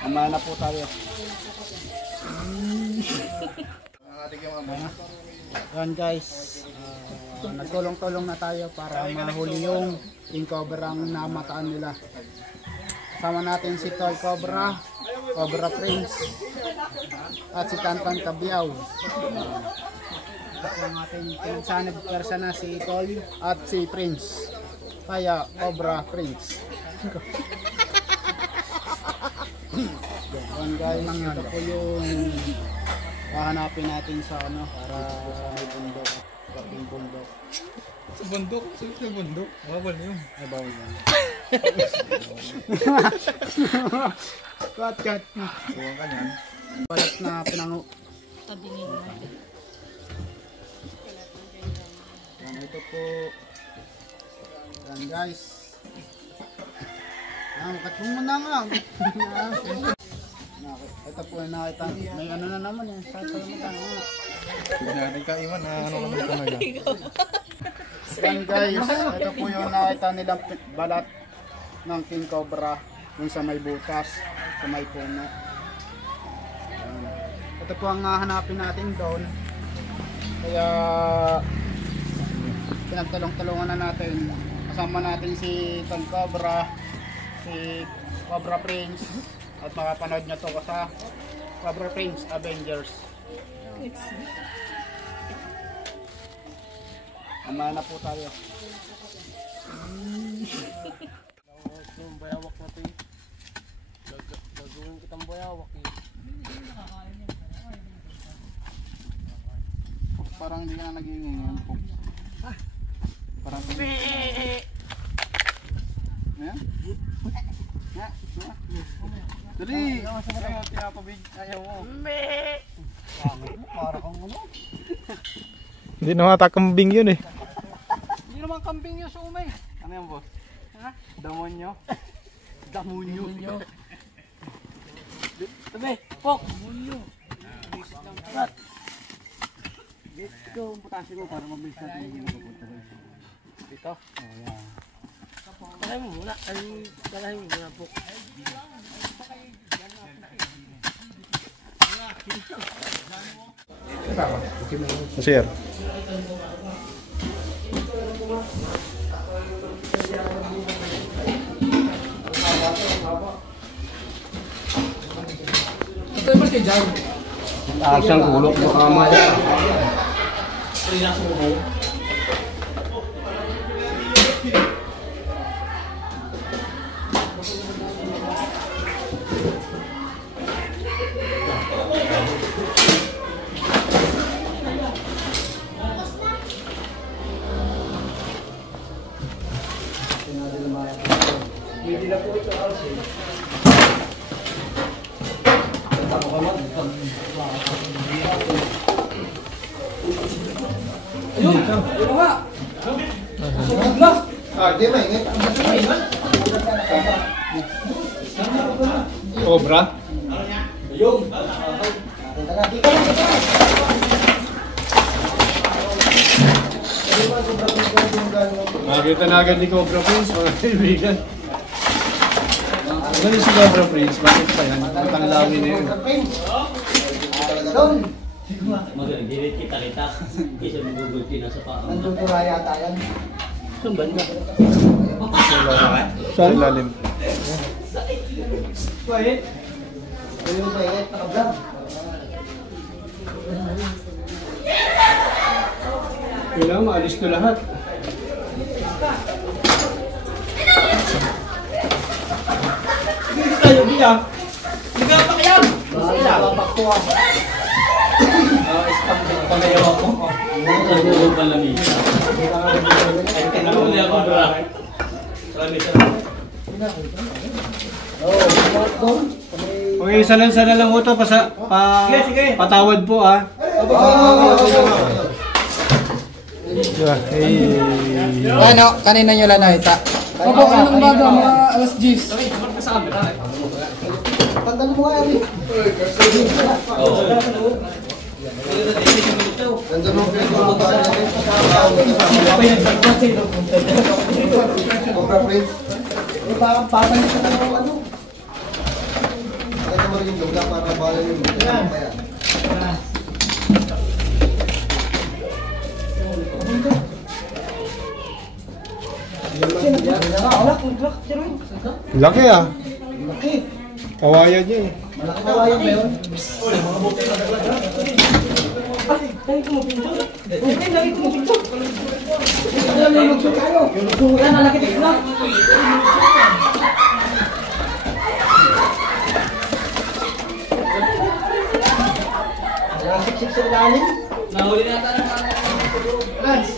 Ama na po tayo. Yan guys, nagtulong-tulong na tayo para mahuli yung king cobra ang namataan nila. Kasama natin si Toy Cobra, Cobra Prince, at si Tantan Kabiyaw. At yung ating pinagsanib persona si Toy at si Prince. Kaya Cobra Prince. Yan guys, ito po yung hahanapin natin sa ano, para sa may bundok. Kaping bundok. Sa bundok? Sa bundok? Bawal na yun. Ay, bawal yan. Cut. Buwan ka niyan. Balat na pinango. Tabingin natin. Yan, ito po. Yan guys. Yan, katong mo na nga. Ito po yung nakita. May ano na naman eh. Sa tayo mo tayo. Hindi natin kaiwan na ano naman ito na yan. Yan guys. Ito po yung nakita nilang balat ng king cobra. Yung sa may butas. Sa may puno. Yan. Ito po ang hanapin natin doon. Kaya pinagtulong-tulungan na natin. Kasama natin si King Cobra, si Cobra Prince, at makapanood nyo to sa Cobra Prince Avengers. Ama na po tayo. Yung bayawak natin. Gagawin kitang bayawak eh. Parang hindi ka na naging ngayon po. Parang Ayan. Dali! Ayaw, tinapabig. Ayaw mo. Pangit mo, parang kang ano. Hindi naman ata kambing yun eh. Hindi naman kambing yung sumay. Ano yan boss? Ha? Damonyo? Damonyo. Tabi, Pok! Damonyo. Rat! Ito ang putasin mo para mabilis natin yung mapupunta rin. Dito? Oh, yan. Dalahin mo muna. Dalahin mo muna, Pok. Sir. Ito yung mas kay Jan. Siyang gulok mo kamay. Relax mo kayo. Hindi na po ito Alcin. Ayun! Ayun nga! Ayun! Di maingit. Cobra? Ayun! Nakita na agad ni Cobra Prince, mga kaibigan. Ano si Cobra Prince? Bakit pa yan? Matang lawin na yun. Mag-delete kita. Isa mo Google Pin sa paa. Nanduturo yata yan. Saan ba na? Sa ilalim. Pwede. Ayun ba yan? Nakablog. Kailangan maalis na lahat. Ayaw niya! Nagkapak yan! Nakapak ko ah. Pagayaw ako. Ano ba lamig? Ay, tinamuli ako bro. Salamat sa Okay, isa lang ito patawad po ah. Ano? Kanina nyo lang nakita? Opo, anong baga mga alas 10? Pagdalo mo nga yan. Nandun mo pinagpapagawa natin. Cobra Prince. Baka papay sa ano. Ito mo rin yung lugar para bala yung lugar. Laki ah. Kawayan niya eh. Malaki kawayan ba yun? Siksik sa ilalim. Nahuli na ata ng mga Lance.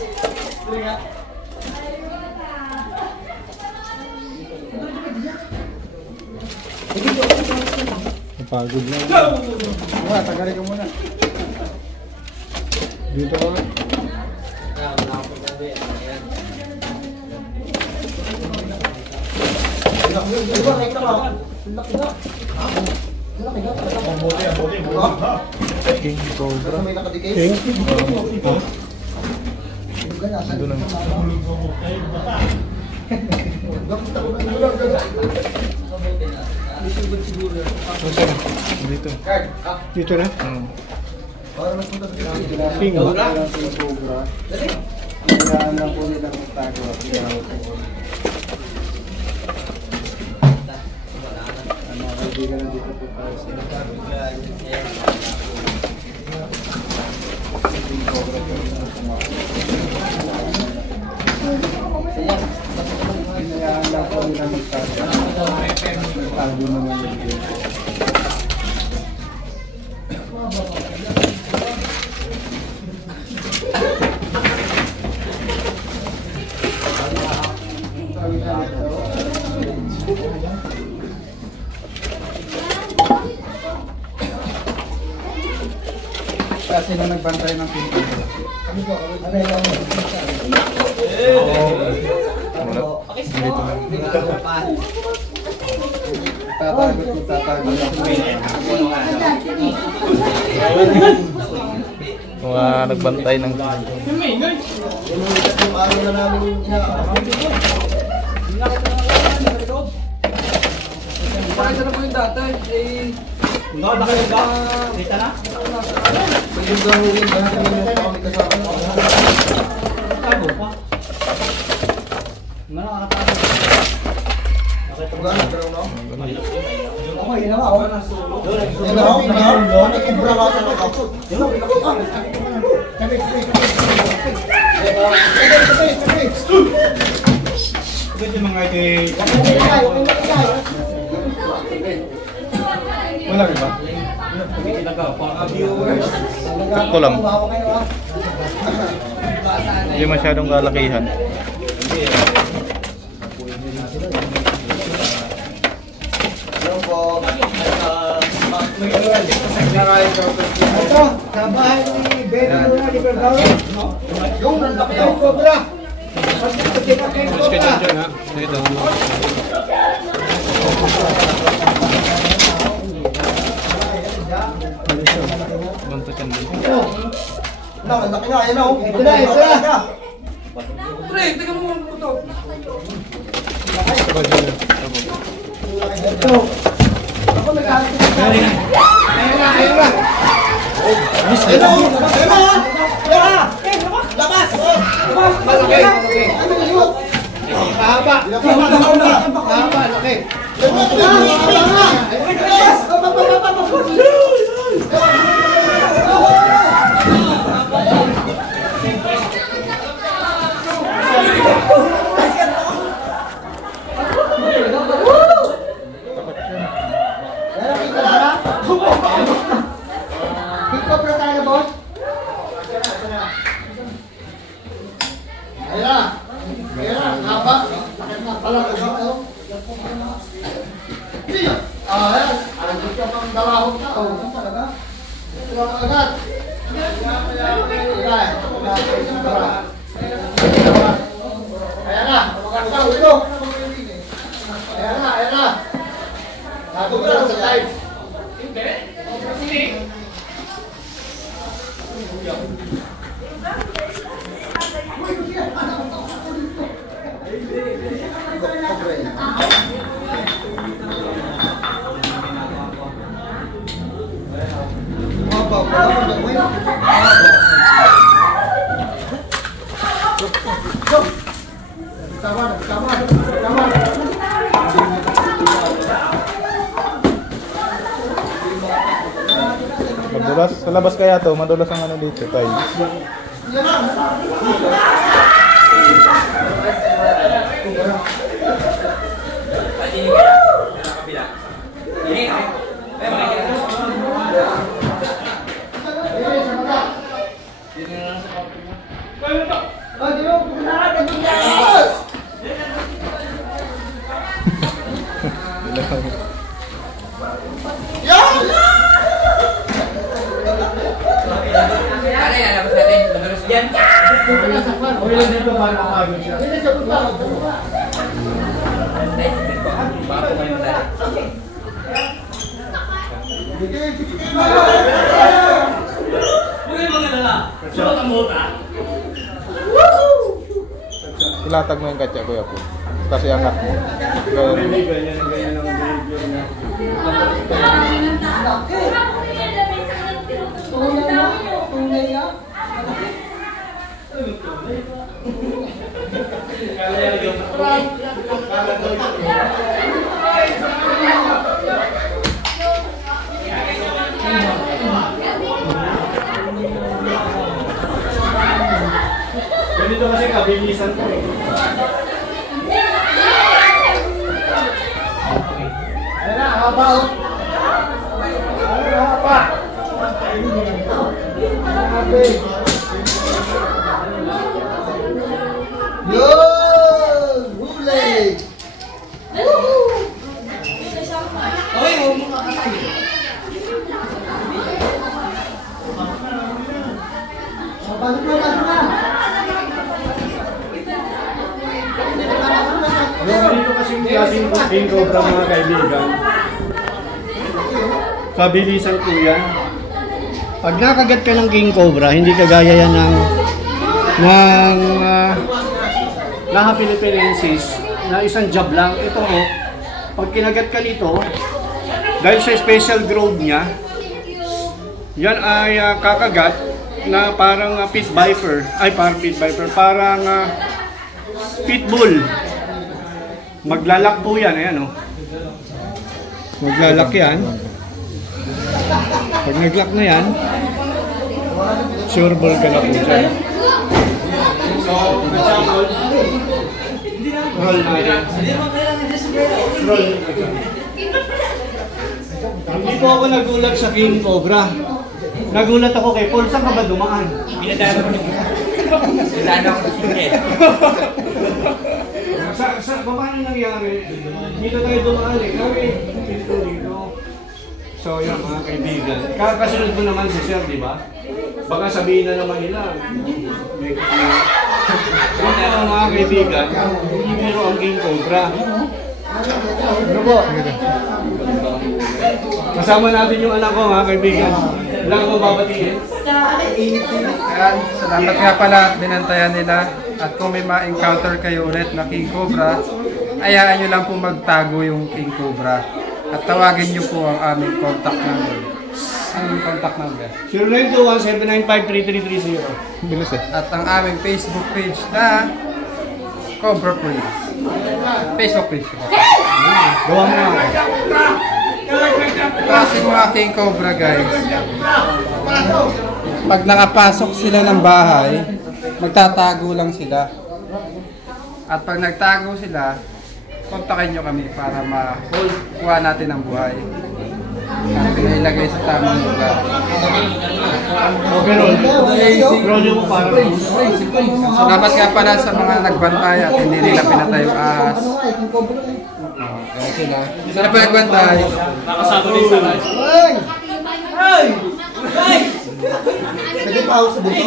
Napagod na. Tagalin ko muna. Dito ka. King Cobra. May nakadikit. King? Doon na. Dito. Dito na? King. Cobra. Kailangan lang po nilang magtago. Kaibigan na dito po tayo sa kailangan lang po nilang magtago. Magtago naman yung dito. Kasi nung nagbantay ng pinto. Kami po, ano yung tatago lang. Mga nagbantay ng Inuwitat yung araw na namin inaarap. Pakita na po yung data. Dito na? Pwede gawin ba natin yung kami kasama? Tago pa. Nakakatago. Gano'n, pero no? Ako, yun na ako. Yan ako, nakikibra ka ng kapot. Ito yung mga ito. Wala rin ba? Ito lang. Hindi masyadong kalakihan. Hello po. Ito, sa bahay ni Benny Luna, di ba daw? Yung nandaki yung cobra. Pati pa kayo Mas ka cobra. dyan ha. Dito. Banto dyan dito. Ang laki nga, yan o. Ito na, ito na. Pre, tingnan mo ang puto. Ito. Ako nagkakalit. Ayun na, ayun na. Ayun o, ayun o. Labas! Malaki, malaki. Mahaba. Mahaba, laki. Cobra tayo, boss. Ayun na. Ayun na, haba. Pala ko ba? Ayan. Ayun ka pang dalahog na. Saan talaga? Ito lang agad. Ayan na. Ito. Ayan na, ayan na. Nato ka lang sa side. Cobra. Madulas? Sa labas kaya to, madulas ang ano dito, tiles. Ilatag mo yung katya, Kuya po. Kasi angat mo. Ganyan ang behavior niya. Ganito kasi kabilisan ko eh. Ayan na, haba o. Ayan na, haba. Yun! Huli! Balik na. Dito kasi yung klaseng king cobra mga kaibigan. Kabilisan ko yan. Pag nakagat ka ng king cobra, hindi kagaya yan ng Laha Philippinensis na isang jab lang. Ito ho, pag kinagat ka nito, dahil sa special growth niya, yan ay kakagat na parang pit viper. Ay, parang pit viper. Parang pitbull. Maglalak po yan, ayan o. Maglalak yan. Pag naglak na yan, sure ball ka na po dyan. So, example, roll natin. Roll natin. Hindi po ako nagulat sa king cobra. Nagulat ako kay Paul, saan ka ba dumaan? Pinadaan ako ng sige. Paano nangyari? Dito tayo dumaan eh. Kami, dito. So yun mga kaibigan. Kasunod ko naman si Sir, di ba? Baka sabihin na naman nila. Ito mga kaibigan, hindi pero ang king cobra. Ano po? Kasama natin yung anak ko mga kaibigan. Wala akong babatiin. Ayan, salamat nga pala binantayan nila. At kung may ma-encounter kayo ulit na king cobra, ayaan nyo lang po magtago yung king cobra. At tawagin nyo po ang aming contact number. Anong contact number? 0921-795-3330. Bilis eh. At ang aming Facebook page na Cobra Prince. Facebook page ko. Gawa mo nga. Ito kasi mga king cobra guys. Pag nakapasok sila ng bahay, magtatago lang sila. At pag nagtago sila, kontakin nyo kami para makuha natin ang buhay. At ilagay sa tamang lugar. Okay, roll mo para Salamat nga pala sa mga nagbantay at hindi nila pinatay yung ahas. Sila pa nagbantay. Nakasama din sa live. Naging pa ako sa buto.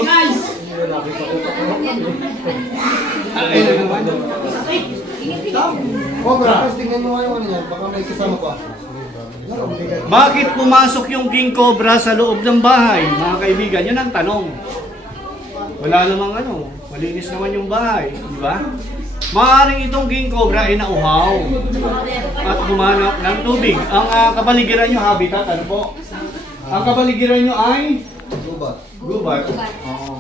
Cobra, tapos tingnan mo ngayon ano yan. Baka may kasama pa. Bakit pumasok yung king cobra sa loob ng bahay? Mga kaibigan, yun ang tanong. Wala namang ano, malinis naman yung bahay, di ba? Maaaring itong king cobra ay nauhaw at humanap ng tubig. Ang kapaligiran nyo, habitat, ano po? Ang kapaligiran nyo ay Gubat. Oo.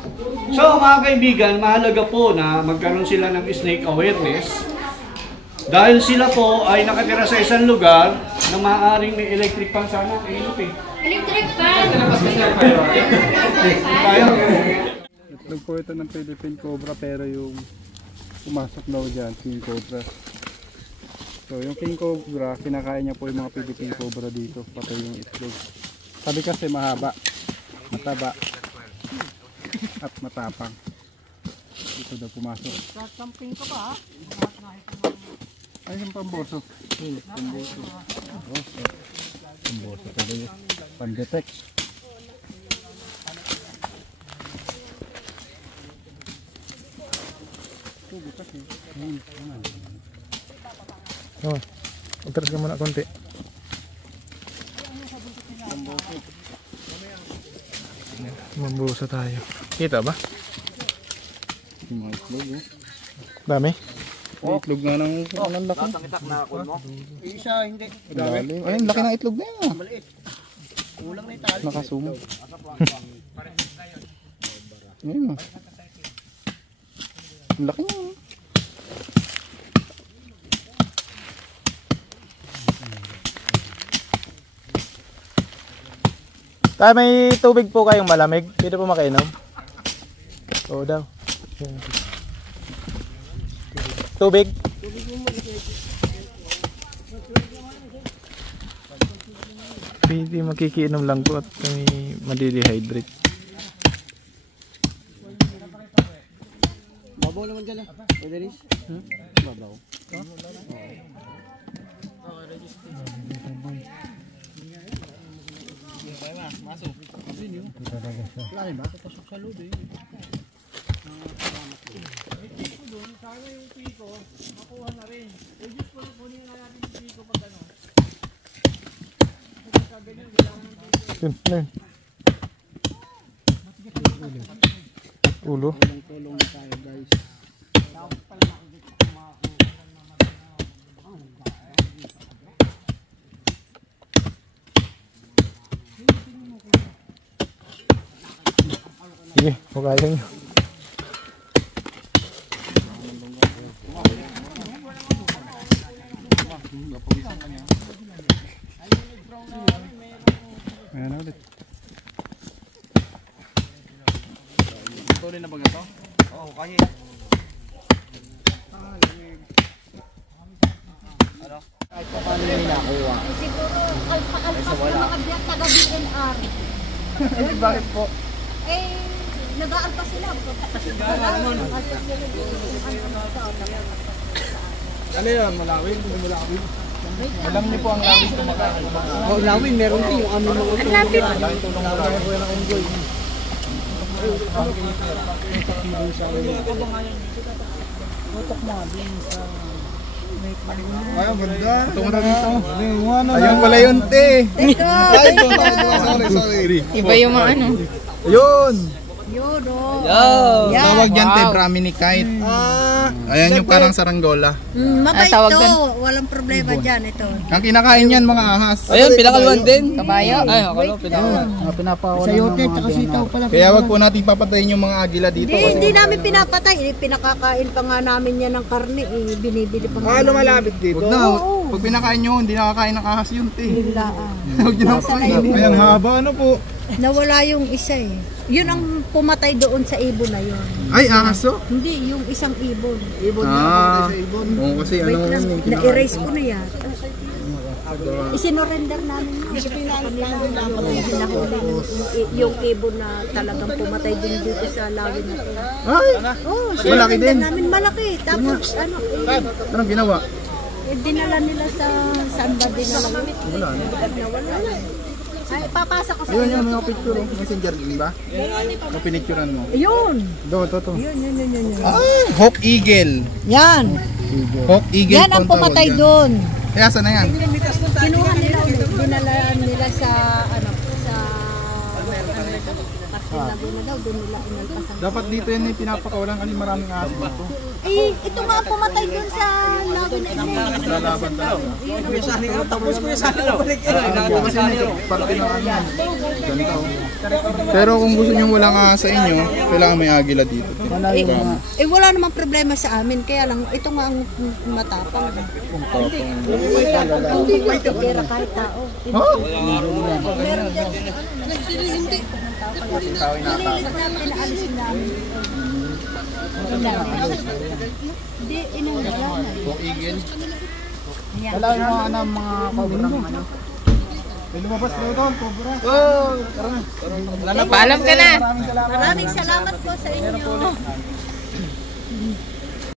So mga kaibigan, mahalaga po na magkaroon sila ng snake awareness. Dahil sila po ay nakatira sa isang lugar na maaaring may electric fan sana. Electric fan! Itlog po ito ng Philippine Cobra pero yung pumasok daw dyan, King Cobra. So yung King Cobra, kinakain niya po yung mga Philippine Cobra dito, patay yung itlog. Sabi kasi mahaba, mataba, at matapang. Ito daw pumasok. Sasamping ka ba? Ay, yung pamboso. Pamboso. Pamboso pala yun. Pandetect. Oh, utras ka muna konti. Mambusa tayo. Kita ba? Yung mga itlog eh. Dami? Ay, itlog nga ng laki. Itak na ako mo. Isa, hindi. Lalim. Ayun, laki ng itlog na yun. Maliit. Kulang na yung tali. Nakasumo. Ayun o. Ang laki niya. Tayo may tubig po kayong malamig. Dito po makainom. Oo daw. Tubig. Hindi makikiinom lang po at kami madidehydrate. Babaw naman dyan ah. Pwede rin? Babaw. Lalim ba? Papasok sa loob eh. Yun, yun. Ulo. Tulong na tayo guys. Sige, hukayan nyo. Ayan na ulit. Tuloy na ba ito? Oo, kaya. Ano? Kahit pa paano yung nakuha. Siguro, kalpa-kalpas na mga taga-BNR. Bakit po? Eh, nag-aalpas sila. Ano yan? Malawin? Malawin? Alam niyo po ang lawin kumakain. Oh, lawin meron din yung ano mga tulong. Lawin tulong na lawin po yan ang unggoy. Tutok mo din sa ay, ganda. Tungo na dito. Ayun pala yun, te. Ay, sorry. Iba yung mga ano. Ayun! Yun, oh. Tawag yan, te, Brahminicite. Ayan yung parang saranggola. Mabait tawag to. doon. Walang problema dyan, ito. Ang kinakain yan, mga ahas. Ayun, pinakaluan din. Kabayo. Ay, akala pinakaluan. Pinapawalan ng mga sitaw pala. Kaya wag po natin papatayin yung mga agila dito. Hindi namin pinapatay. Pinakakain pa nga namin yan ng karne. Binibili pa nga. lumalapit dito. Huwag na, pag pinakain nyo, hindi nakakain ng ahas yun, te. Biglaan. Huwag nyo na pakain. Ayan, haba, ano po? Nawala yung isa eh. Yun ang pumatay doon sa ibon na yun. Ay, ahaso? Hindi, yung isang ibon. Ibon Ah, oo, kasi Wait ano, lang, yung na-erase ko na yan. Isinorender namin yun. Yung ibon na talagang pumatay din dito sa lawin na ito. Ay, Oh, malaki din. namin malaki. Tapos ano, Anong ginawa? dinala nila sa saan ba dinala? Wala. Nawala. Ay, papasa ko sa Yun, yung mga picture, messenger din ba? Yung pinicturean mo. Yun. Do, to. Yun. Ah, Hawk Eagle. Yan. Hawk Eagle. Yan ang pumatay doon. Kaya saan na yan? Kinuha nila ulit. Dinala nila sa ano, sa Sinabi na daw, doon nila inalpasan. Dapat dito yan yung pinapakawalan kasi maraming aso dito. Eh, ito nga ang pumatay doon sa labi na isa. Lalaban talaga. Tapos ko yung sana balik. Kasi may parte ng ano yan. Ganito. Pero kung gusto nyo walang sa inyo, kailangan may agila dito. Eh, wala namang problema sa amin. Kaya lang, ito nga ang matapang. Hindi magkakira kahit tao. Meron dyan. Hindi. Nililit namin, pinaalis namin. Hindi, inuulan. Kung igil. Wala yung mga ano, mga cobra ano. May lumabas daw doon, cobra. Paalam ka na. Maraming salamat po sa inyo.